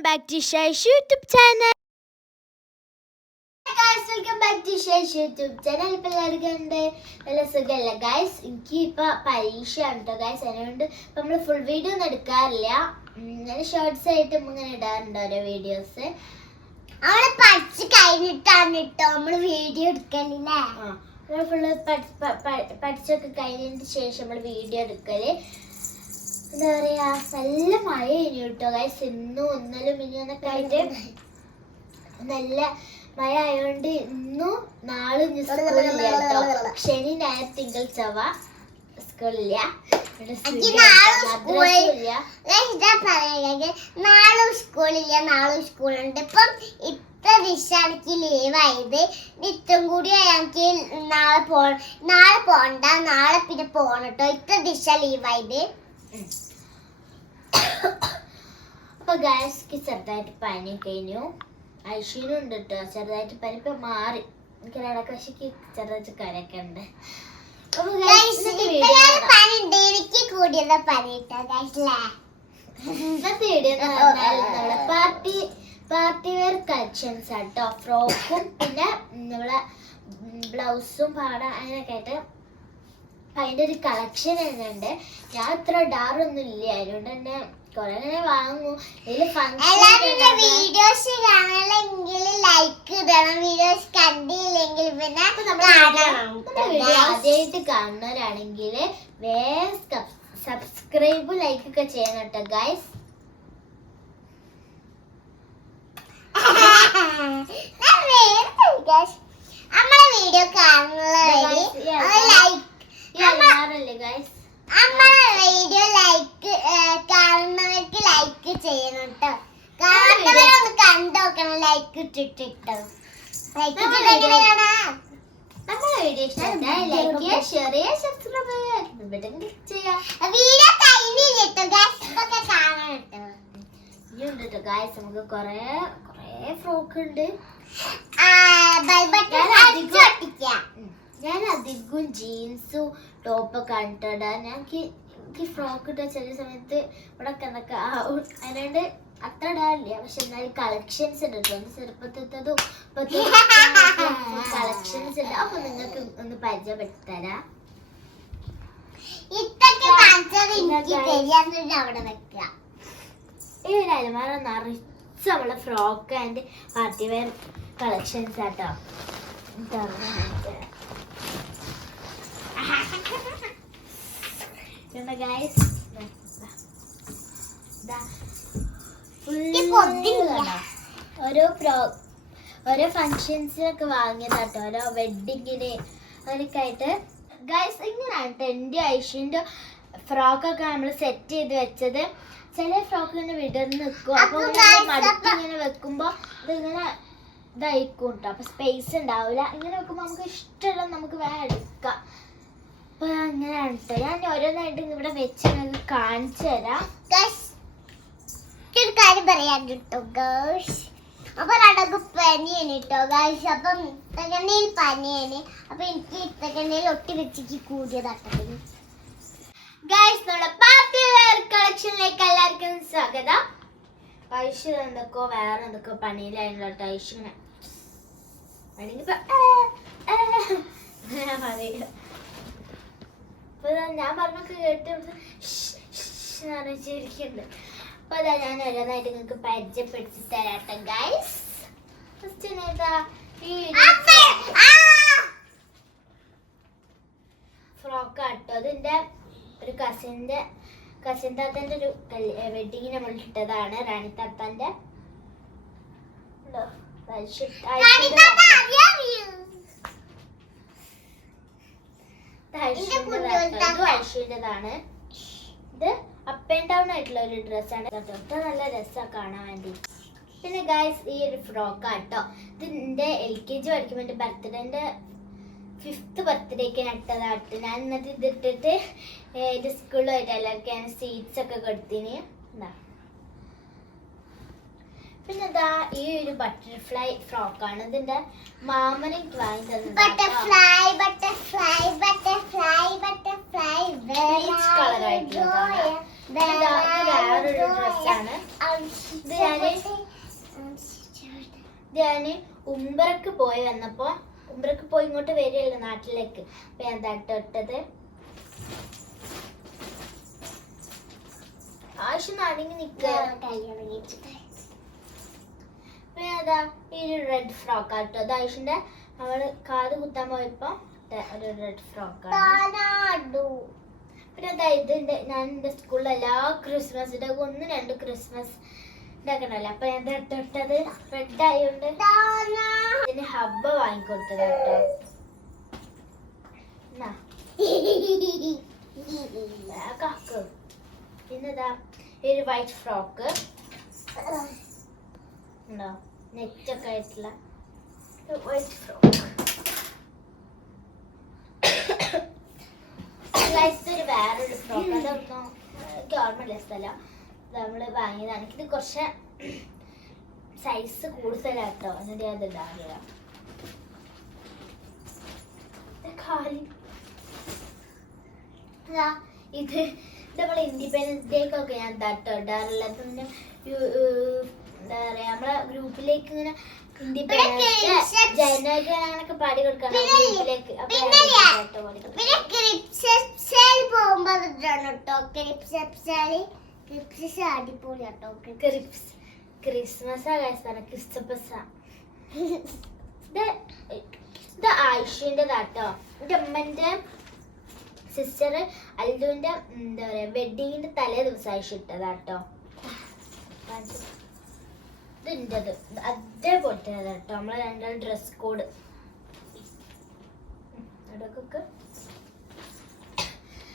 welcome back to Shai's YouTube channel. Hi guys, welcome back to Shai's YouTube channel. ഇപ്പോൾ എല്ലാവർക്കും നല്ല സുഖമല്ലേ guys? എനിക്ക് ഇപ്പോൾ പരീക്ഷയാണ് കേട്ടോ ഗൈസ്. അതുകൊണ്ട് ഇപ്പം നമ്മൾ ഫുൾ വീഡിയോ ഒന്നും എടുക്കാറില്ല. ഞാൻ ഷോർട്സ് ആയിട്ട് ഇങ്ങനെ ഇടാറുണ്ട് ഓരോ വീഡിയോസ്. അവള് പഠിച്ച് കഴിഞ്ഞിട്ടാണ് കേട്ടോ നമ്മൾ വീഡിയോ എടുക്കലില്ലേ. നമ്മൾ ഫുള്ള് പഠിച്ചൊക്കെ കഴിഞ്ഞതിന് ശേഷം നമ്മൾ വീഡിയോ എടുക്കല്. എന്താ പറയാ, നല്ല മഴ കഴിഞ്ഞു കേട്ടോ ഗൈസ്. ഇന്നും ഒന്നലും മിനിയൊക്കെ ആയിട്ട് നല്ല മഴ ആയതുകൊണ്ട് ഇന്നും നാളും സ്കൂളില്ല കേട്ടോ. ശനി ഞായർ തിങ്കൾ ചൊവ്വ സ്കൂളില്ല. നാളും സ്കൂളില്ല, നാളും സ്കൂളുണ്ട്. ഇപ്പം ഇത്ര ദിവസം എനിക്ക് ലീവായത്. ഇത്രയും കൂടി എനിക്ക് നാളെ പോണ്ട, നാളെ പിന്നെ പോണട്ടോ. ഇത്ര ദിവസം ലീവായത്. അപ്പൊ ഗൈസ്ക്ക് ചെറുതായിട്ട് പനി കഴിഞ്ഞു. ഐശ്വര്യം ഉണ്ട് കേട്ടോ, ചെറുതായിട്ട് പനി ഇപ്പൊ മാറി. എനിക്ക് ഇടക്കശിക്ക് ചെറുതായിട്ട് കരയൊക്കെ ഉണ്ട്. എനിക്ക് കൂടിയത് പാർട്ടി വെയർ കളക്ഷൻസ് ആട്ടോ. ഫ്രോക്കും പിന്നെ നമ്മളെ ബ്ലൗസും പാട അങ്ങനെയൊക്കെ ആയിട്ട് അതിൻ്റെ ഒരു കളക്ഷൻ തന്നെ ഉണ്ട്. ഞാൻ ഇത്ര ഇടാറൊന്നും ഇല്ല, അതുകൊണ്ട് തന്നെ കുറെ അങ്ങനെ വാങ്ങും. വീഡിയോസ് കാണണമെങ്കിൽ ലൈക്ക് ഇടണം. വീഡിയോസ് കണ്ടില്ലെങ്കിൽ പിന്നെ ആദ്യമായിട്ട് കാണുന്നവരാണെങ്കിൽ വേഗം സബ്സ്ക്രൈബ് ലൈക്ക് ഒക്കെ ചെയ്യണം കേട്ടോ ഗൈസ്. നമ്മളെ വീഡിയോ കാണുന്നവര് നമ്മളെ വീഡിയോ കാണുന്നവർക്ക് ലൈക്ക് ചെയ്യണം കേട്ടോ. കാണുന്നവരൊന്ന് കണ്ടോക്കണം, ലൈക്ക് ഇട്ടിട്ടോ. ലൈക്ക് നമ്മളെ വീഡിയോ ഇഷ്ടമായി ലൈക്ക് ചെയ്യുക, ഷെയർ ചെയ്യുക, സബ്സ്ക്രൈബ് ചെയ്യുക. വീഡിയോ കഴിഞ്ഞിട്ടോ ഗൈസ്, ഇതൊക്കെ കാണണം കേട്ടോ. ഇനിയുണ്ട് കേട്ടോ ഗൈസ്, നമുക്ക് കൊറേ ഫ്രോക്ക് ഉണ്ട്. ഞാൻ അധികവും ജീൻസും ടോപ്പൊക്കെ ഇട്ടിടാ. എനിക്ക് ഫ്രോക്ക് ഇട്ട ചെറിയ സമയത്ത് ഇവിടെ കണക്ക് അതിനോണ്ട് അത്ര ഇടാറില്ല. പക്ഷെ എന്നാലും കളക്ഷൻസ് ഉണ്ട് കേട്ടോ. എൻ്റെ ചെറുപ്പത്തതും കളക്ഷൻസ് ഉണ്ട്. അപ്പൊ നിങ്ങൾക്ക് ഒന്ന് പരിചയപ്പെടുത്തി തരാം. ഈ ഒരു അലമാര നിറച്ച് നമ്മളെ frock and party wear collections ആട്ടോ. ഓരോ ഫങ്ഷൻസിനൊക്കെ വാങ്ങിയതാട്ടോ, ഓരോ വെഡിങ്ങിന് അതിനൊക്കെ ആയിട്ട് ഗൈസ്. ഇങ്ങനെയാണ് എൻ്റെ ഐഷിൻ്റെ ഫ്രോക്കൊക്കെ നമ്മൾ സെറ്റ് ചെയ്ത് വെച്ചത്. ചില ഫ്രോക്ക് ഇങ്ങനെ വിടർന്ന് നിൽക്കും. അപ്പോൾ മടുത്ത് ഇങ്ങനെ വെക്കുമ്പോൾ ഇതിങ്ങനെ ഇതായിക്കും കേട്ടോ. അപ്പൊ സ്പേസ് ഉണ്ടാവില്ല. ഇങ്ങനെ വെക്കുമ്പോൾ നമുക്ക് ഇഷ്ടമുള്ള നമുക്ക് വേറെ എടുക്കാം. അപ്പൊ അങ്ങനെയാണ് കേട്ടോ. ഞാൻ ഓരോന്നായിട്ട് ഇവിടെ വെച്ച് നിങ്ങൾക്ക് കാണിച്ചു തരാം. ഒരു കാര്യം പറയാൻ കേട്ടോ ഗേൾസ്. അപ്പൊ നടക്ക് പനിയാണ് കേട്ടോ ഗേൾസ്. അപ്പം ഇത്തകണ്ണയിൽ പനിയാണ്. അപ്പൊ എനിക്ക് ഇത്തകണ്ണയിൽ ഒട്ടി വെച്ചിക്ക് കൂടിയതാട്ടോ ഗൈസ്. നമ്മുടെ പാർട്ടി വെയർ കളക്ഷനിലേക്ക് എല്ലാവർക്കും സ്വാഗതം. ഐഷ് എന്തൊക്കെയോ വേറെ എന്തൊക്കെയോ പണിയിലായിരുന്നു കേട്ടോ. ഐഷ് ഇങ്ങനെ ഞാൻ പറഞ്ഞൊക്കെ കേട്ട് ചിരിക്കുന്നുണ്ട്. അപ്പൊ അതാ ഞാൻ ഓരോന്നായിട്ട് നിങ്ങൾക്ക് പരിചയപ്പെടുത്തി തരാട്ടെ ഗൈസ്. ഫസ്റ്റ് ഫ്രോക്ക് ആട്ടോ. അതിന്റെ ഒരു കസിൻ താത്തന്റെ ഒരു വെഡിങ്ങിന് നമ്മൾ ഇട്ടതാണ്. റാണി താത്താന്റെ ഐശ്വര്യതാണ്. ഇത് അപ്പ് ആൻഡ് ഡൗൺ ആയിട്ടുള്ള ഒരു ഡ്രസ്സാണ്. നല്ല രസമാണ് കാണാൻ വേണ്ടി. പിന്നെ ഗൈസ് ഈ ഒരു ഫ്രോക്ക് ആട്ടോ. ഇത് എന്റെ LKG പഠിക്കുമ്പോൾ എന്റെ ബർത്ത്ഡേന്റെ 5th ബർത്ത്ഡേക്ക് നട്ടതാട്ട്. ഞാൻ എന്നിട്ട് ഇതിട്ടിട്ട് എന്റെ സ്കൂളിലായിട്ട് എല്ലാവർക്കും ഞാൻ സ്വീറ്റ്സ് ഒക്കെ കൊടുത്തിന്. പിന്നെ ഇതാ ഈ ഒരു ബട്ടർഫ്ലൈ ഫ്രോക്കാണ്. ഇതിന്റെ മാമനെ വാങ്ങി തന്നത്. വേറൊരു ഡ്രസ്സാണ്. ഞാന് ഉംറക്ക് പോയി വന്നപ്പോ ഉംറക്ക് പോയി ഇങ്ങോട്ട് വരികയല്ലോ നാട്ടിലേക്ക്. അപ്പൊ ഞാൻ തട്ടത് ആവശ്യം അടങ്ങി നിക്കുക. പിന്നെ അതാ ഈ ഒരു റെഡ് ഫ്രോക്ക് ആട്ടോ. അത് ആയിഷിന്റെ അവള് കാത് കുത്താൻ പോയപ്പോ ഒരു റെഡ് ഫ്രോക്കാണ്. പിന്നെ അതാ ഇതിന്റെ ഞാൻ എന്റെ സ്കൂളിൽ എല്ലാ ക്രിസ്മസിന്റെ 1-2 ക്രിസ്മസ് ഉണ്ടാക്കണല്ലോ. അപ്പൊ ഞാൻ തൊട്ടത് റെഡ് ആയോണ്ട് ഇതിന് ഹബ്ബ വാങ്ങിക്കൊടുത്തത് കേട്ടോ. കാക്ക്. പിന്നെതാ ഈ ഒരു വൈറ്റ് ഫ്രോക്ക് ഉണ്ടോ, നെറ്റൊക്കെ ആയിട്ടുള്ള വൈറ്റ് ഫ്രോക്ക്. ഒരു വേറൊരു ഫ്രോക്ക്, അതൊന്നും എനിക്ക് ഓർമ്മയില്ല സ്ഥലം. നമ്മള് വാങ്ങിയതാണ്. ഇത് കുറച്ച് സൈസ് കൂടുതലാട്ടോ, എന്നിട്ട് അത് ഇടാറില്ല. ഇത് നമ്മളെ ഇൻഡിപെൻഡൻസ് ഡേക്കൊക്കെ ഞാൻ തട്ടോ ഇടാറുള്ളത്. പിന്നെ എന്താ പറയാ നമ്മളെ ഗ്രൂപ്പിലേക്ക് ഇങ്ങനെ ഇൻഡിപെൻഡൻസ് ജനഗണ അങ്ങനൊക്കെ പാടി കൊടുക്കണം ഗ്രൂപ്പിലേക്ക്. ക്രിസ്മസ് ഇത് ആയിഷന്റെതാട്ടോ. എന്റെ അമ്മന്റെ സിസ്റ്റർ അല്ലുവിന്റെ എന്താ പറയാ വെഡിങ്ങിന്റെ തലേ ദിവസം ആയിഷ ഇട്ടതാട്ടോ. ഇതിൻ്റെത് അതേപോലത്തെ കേട്ടോ. നമ്മളെ രണ്ടാൾ ഡ്രസ് കോഡ് ഇടക്കൊക്കെ.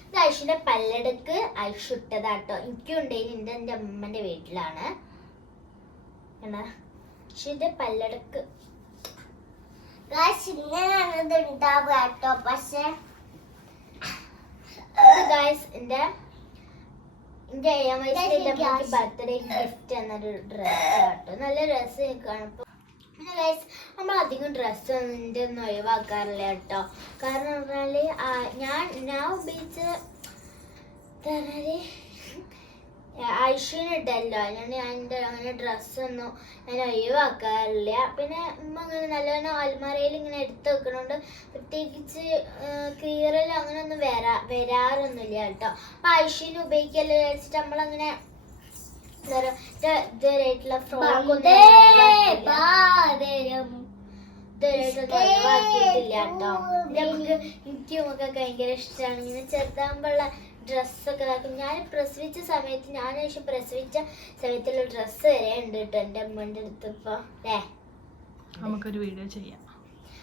ഇത് ഐഷിന്റെ പല്ലടക്ക് ഐഷ് ഇട്ടതാട്ടോ. എനിക്കും ഉണ്ടായിന് എന്റെ അമ്മന്റെ വീട്ടിലാണ്. ഐഷിന്റെ പല്ലടക്ക് എന്റെ ബർത്ത്ഡേ ഗിഫ്റ്റ് എന്നൊരു ഡ്രസ് കേട്ടോ. നല്ല ഡ്രസ്സ് കാണുമ്പോ. പിന്നെ ഗൈസ് നമ്മൾ അധികം ഡ്രസ്സ് ഒന്നും ഒഴിവാക്കാറില്ല കേട്ടോ. കാരണം പറഞ്ഞാല് ഞാൻ ഉപയോഗിച്ച ഐശ്വര്യട്ടല്ലോ, അതിൻ്റെ അങ്ങനെ ഡ്രസ്സൊന്നും ഞാൻ ഒഴിവാക്കാറില്ല. പിന്നെ ഉമ്മ അങ്ങനെ നല്ലോണം അൽമാരയിൽ ഇങ്ങനെ എടുത്ത് വെക്കണോണ്ട് പ്രത്യേകിച്ച് കീറൽ അങ്ങനെ ഒന്നും വരാറൊന്നുമില്ല കേട്ടോ. അപ്പൊ ഐശ്വര്യം ഉപയോഗിക്കല്ലോ വിചാരിച്ചിട്ട് നമ്മളങ്ങനെ ഇതുവരെയായിട്ടുള്ള ഫ്രോക്ക് ഒഴിവാക്കിയിട്ടില്ല കേട്ടോ. എനിക്കും ഒക്കെ ഭയങ്കര ഇഷ്ടമാണ് ഇങ്ങനെ ചെറുതാകുമ്പോഴുള്ള ഡ്രസ്സൊക്കെ ഇതാക്കും. ഞാൻ പ്രസവിച്ച സമയത്തുള്ള ഡ്രസ്സ് വരെ ഉണ്ട് കേട്ടോ എൻ്റെ അമ്മേൻ്റെ അടുത്ത്. ഇപ്പൊ നമുക്കൊരു വീഡിയോ ചെയ്യാം,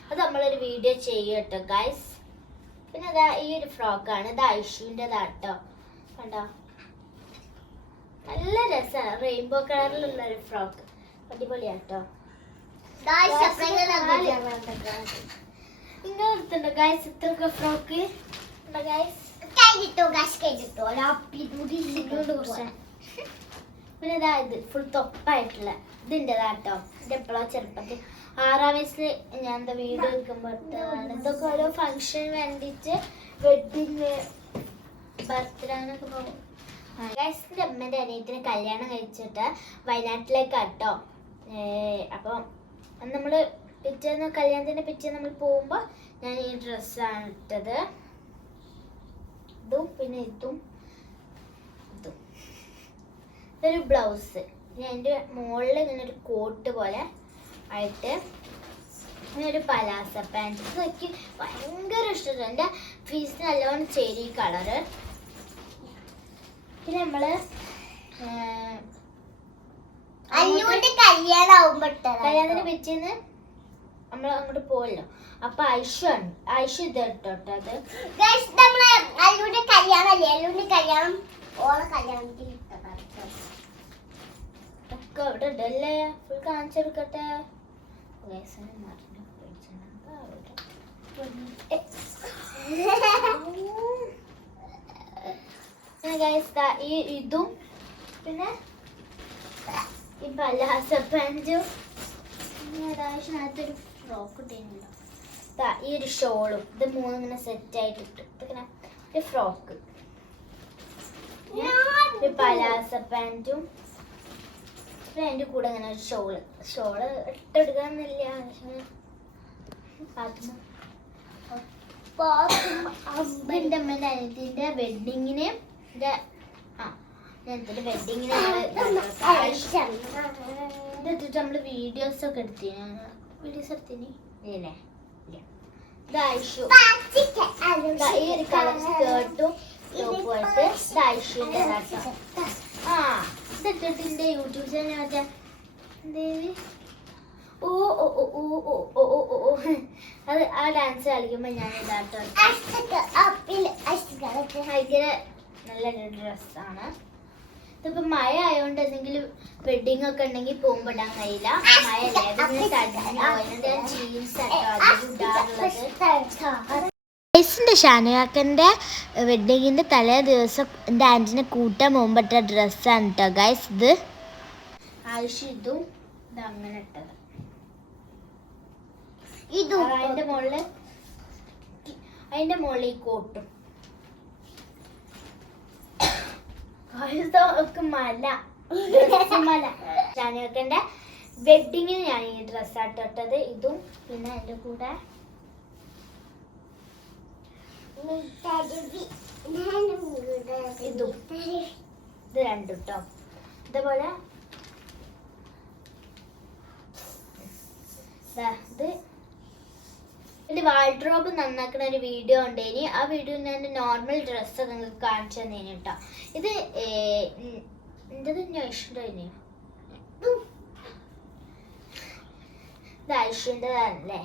അത് നമ്മളൊരു വീഡിയോ ചെയ്യും കേട്ടോ ഗൈസ്. പിന്നെ അതാ ഈ ഒരു ഫ്രോക്കാണ്. ഇത് ഐഷുവിൻ്റെതാട്ടോ. കണ്ടോ, നല്ല രസമാണ്. റെയിൻബോ കളറിലുള്ള ഒരു ഫ്രോക്ക്, അടിപൊളിയാട്ടോ. നിങ്ങൾ എടുത്തുണ്ടോ ഗൈസ് ഇത്രയൊക്കെ ഫ്രോക്ക് ഉണ്ടോ ഗൈസ്? പിന്നെ ഇതാ ഇത് ഫുൾ തൊപ്പായിട്ടുള്ള ഇതിൻ്റെതാട്ടോ. ഇത് എപ്പോഴാ ചെറുപ്പത്തിൽ 6-ാം വയസ്സിൽ ഞാൻ എന്താ വീഡിയോ എടുക്കുമ്പോൾ ഇതൊക്കെ ഓരോ ഫംഗ്ഷന് വേണ്ടിയിട്ട് വെഡിങ് ബർത്ത്ഡേ അങ്ങനൊക്കെ പോകും. ഗൈസിൻ്റെ അമ്മേൻ്റെ അനിയത്തിന് കല്യാണം കഴിച്ചിട്ട് വയനാട്ടിലേക്കാട്ടോ. അപ്പം നമ്മൾ പിറ്റേന്ന് കല്യാണത്തിൻ്റെ പിറ്റേന്ന് നമ്മൾ പോകുമ്പോൾ ഞാൻ ഈ ഡ്രസ്സാണ് ഇട്ടത്. ഇതും പിന്നെ ഇതും ഇതൊരു ബ്ലൗസ്. എൻ്റെ മുകളിൽ ഇങ്ങനെ ഒരു കോട്ട് പോലെ ആയിട്ട് ഇങ്ങനെ ഒരു പലാസ പാൻറ്. ഇതൊക്കെ ഭയങ്കര ഇഷ്ടമാണ്. എൻ്റെ ഫീസിന് നല്ലോണം ചേരി കളറ്. പിന്നെ നമ്മള് കല്യാണത്തിന് പിറ്റേന്ന് നമ്മൾ അങ്ങോട്ട് പോവല്ലോ. അപ്പൊ ഐഷു ഇത് ഇട്ടോട്ടോ. അത് ഒക്കെ ഇവിടെ ഇടല്ലേ, ഫുൾ കാണിച്ചെടുക്കട്ടെ. ഈ ഇതും പിന്നെ ഈ പലാസ പാൻറ്റും ായിട്ടൊരു ഫ്രോക്ക് ഇട്ടിട്ടുണ്ടോ. ഈ ഒരു ഷോളും ഇത് മൂന്നും ഇങ്ങനെ സെറ്റ് ആയിട്ട് ഇട്ടു. ഇങ്ങനെ ഒരു ഫ്രോക്ക്, ഒരു പലാസ പാൻറ്റും പിന്നെ അതിൻ്റെ കൂടെ അങ്ങനെ ഒരു ഷോള് ഇട്ടെടുക്കാന്നില്ല. എൻ്റെ അമ്മേൻ്റെ അനിയത്തിൻ്റെ വെഡിങ്ങിന് വെഡിങ്ങിന് ഇതെടുത്തിട്ട് നമ്മള് വീഡിയോസ് ഒക്കെ എടുത്തിന് ഇല്ലേ? ഇത് ഐഷു ഈ ഒരു കളർ സ്കേർട്ടും ടോപ്പുമായിട്ട് ഇത് ഐഷുവിൻ്റെ ഇതെടുത്തിട്ട് എൻ്റെ യൂട്യൂബ് ചാനൽ മറ്റേ എന്തേത് ഓ ഓ ഓ ഓ ഓ ഓ ഓ ഓ ഓ അത് ആ ഡാൻസ് കളിക്കുമ്പോൾ ഞാൻ ഇതാട്ടോ ഭയങ്കര നല്ലൊരു ഡ്രസ്സാണ്. ഇതിപ്പോ മഴ ആയതുകൊണ്ട് എന്തെങ്കിലും വെഡിങ് ഒക്കെ ഉണ്ടെങ്കിൽ പോകുമ്പോ ഇടാൻ കഴിയില്ല. ന്റെ ഷാനുക്കാക്കന്റെ വെഡിങ്ങിന്റെ തലേ ദിവസം എൻ്റെ ആൻറ്റിനെ കൂട്ടാൻ പോകുമ്പോട്ട ഡ്രസ്സാണ് കേട്ടോ ഗൈസ്. ഇത് ആവശ്യം ഇതും ഇത് അങ്ങനെ ഇട്ടത്. അതിന്റെ മുകളിൽ ഈ കോട്ടും മല ഷാനുക്കാക്കന്റെ വെഡിങ്ങിന് ഞാൻ ഈ ഡ്രസ്സായിട്ട് ഇട്ടത്. ഇതും പിന്നെ അതിന്റെ കൂടെ ഇത് രണ്ടും കേട്ടോ. ഇതേപോലെ ഇത് വാൾഡ്രോബ് നന്നാക്കുന്ന ഒരു വീഡിയോ ഉണ്ടേനി. ആ വീഡിയോ ഞാൻ നോർമൽ ഡ്രസ്സ് നിങ്ങൾക്ക് കാണിച്ചു തന്നേനി കേട്ടോ. ഇത് എൻ്റെത് ഐഷുവിൻ്റെ ഇത് ഐഷുവിൻ്റെതല്ലേ?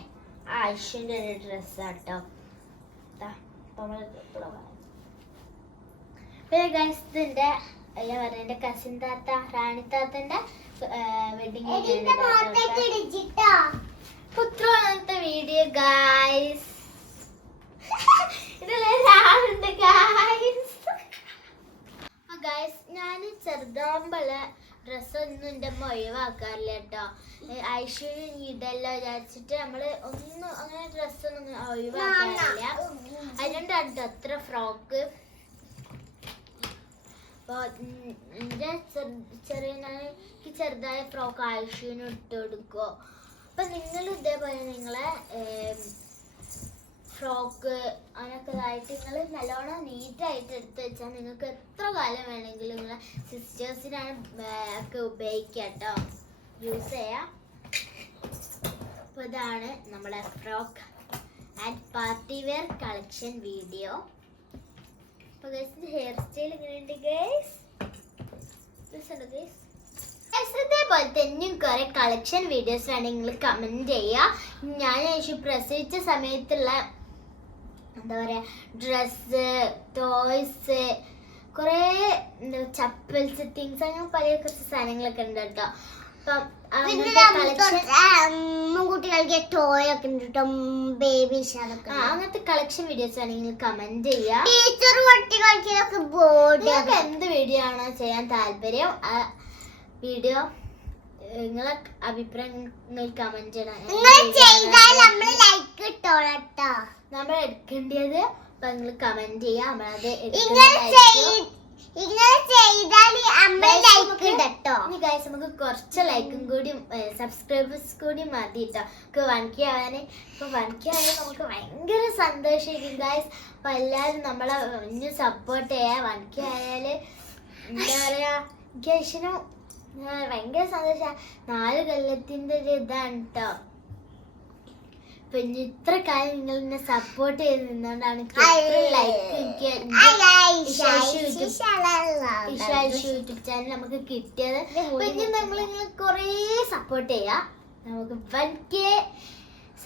ആ ഐഷുവിൻ്റെ ഒരു ഡ്രസ്സാട്ടോ. പിന്നെ ഗൈസ് ഇതിൻ്റെ ഞാൻ പറഞ്ഞ എൻ്റെ കസിൻ താത്ത റാണി താത്തൻ്റെ വെഡിങ് പുത്രത്തെ വീഡിയോ ഗൈസ്. ഇതല്ലേ ഗൈസ് ഞാൻ ചെറുതാകുമ്പോള് ഡ്രസ്സൊന്നും എൻ്റെ അമ്മ ഒഴിവാക്കാറില്ല കേട്ടോ. ഐശ്വര്യ ഇതെല്ലാം വിചാരിച്ചിട്ട് നമ്മള് ഒന്നും അങ്ങനെ ഡ്രസ്സൊന്നും ഒഴിവാക്കാറില്ല. അതിനുണ്ടായിട്ട് അത്ര ഫ്രോക്ക്. അപ്പോൾ എൻ്റെ എനിക്ക് ചെറുതായ ഫ്രോക്ക് ഐശ്വര്യന് ഇട്ട് കൊടുക്കുമോ. അപ്പം നിങ്ങൾ ഇതേപോലെ നിങ്ങളെ ഫ്രോക്ക് അങ്ങനെയൊക്കെ ഇതായിട്ട് നിങ്ങൾ നല്ലോണം നീറ്റായിട്ട് എടുത്ത് വെച്ചാൽ നിങ്ങൾക്ക് എത്ര കാലം വേണമെങ്കിലും നിങ്ങളെ സിസ്റ്റേഴ്സിനാണ് ഒക്കെ ഉപയോഗിക്കുക കേട്ടോ, യൂസ് ചെയ്യാം. അപ്പോൾ ഇതാണ് നമ്മുടെ frock and party wear collection video. അപ്പോൾ ഗൈസ് ഹെയർ സ്റ്റൈൽ എങ്ങനെയുണ്ട് ഗൈസ്? ഇതേപോലെ തന്നെയും കുറെ കളക്ഷൻ വീഡിയോസ് വേണമെങ്കിൽ നിങ്ങൾ കമന്റ് ചെയ്യുക. ഞാൻ പ്രസവിച്ച സമയത്തുള്ള എന്താ പറയാ ഡ്രസ്സ്, ടോയ്സ്, കുറേ എന്താ ചപ്പൽസ്, തിങ്സ്, അങ്ങനെ പല കുറച്ച് സാധനങ്ങളൊക്കെ ഉണ്ട് കേട്ടോ. അപ്പം അങ്ങനത്തെ കളക്ഷൻ വീഡിയോസ് വേണമെങ്കിൽ നിങ്ങൾ കമന്റ് ചെയ്യുക. എന്ത് വീഡിയോ ആണോ ചെയ്യാൻ താല്പര്യം ആ വീഡിയോ നിങ്ങളെ അഭിപ്രായങ്ങൾ കമന്റ് ചെയ്യണം. നമ്മൾ എടുക്കേണ്ടത് അപ്പൊ നിങ്ങൾ കമന്റ് ചെയ്യാം. നമ്മളത് നമുക്ക് കുറച്ച് ലൈക്കും കൂടി സബ്സ്ക്രൈബേഴ്സ് കൂടി മതി കേട്ടോ. 1K ആവാന്. ഇപ്പൊ 1K ആയാൽ നമുക്ക് ഭയങ്കര സന്തോഷമായിരിക്കും ഗൈസ്. അപ്പൊ എല്ലാവരും നമ്മളെ ഇനി സപ്പോർട്ട് ചെയ്യാം. 1K ആയാല് എന്താ പറയാ ഗേഷനും ഭയങ്കര സന്തോഷം. 4 കൊല്ലത്തിന്റെ ഒരു ഇതാണ് കേട്ടോ. പിന്നെ ഇത്ര കാലം നിങ്ങൾ എന്നെ സപ്പോർട്ട് ചെയ്ത് നിന്നോണ്ടാണ് യൂട്യൂബ് ചാനൽ നമുക്ക് കിട്ടിയത്. പിന്നെ നമ്മൾ നിങ്ങൾ കൊറേ സപ്പോർട്ട് ചെയ്യാം. നമുക്ക് 1K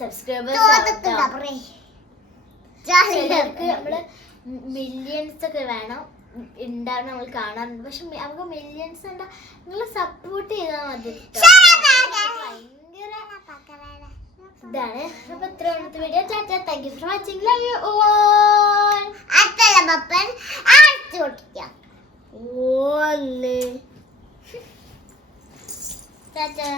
സബ്സ്ക്രൈബേഴ്സ് നമ്മള് മില്യൺസ് ഒക്കെ വേണം ഉണ്ടാവും. നമ്മൾ കാണാറുണ്ട്. പക്ഷെ നമുക്ക് മില്യൺസ് ഉണ്ടാ നിങ്ങൾ സപ്പോർട്ട് ചെയ്താൽ മതി. ഭയങ്കര ഇതാണ്. അപ്പൊ ഇത്ര video. Tata, thank you for watching. Love you all. Tata.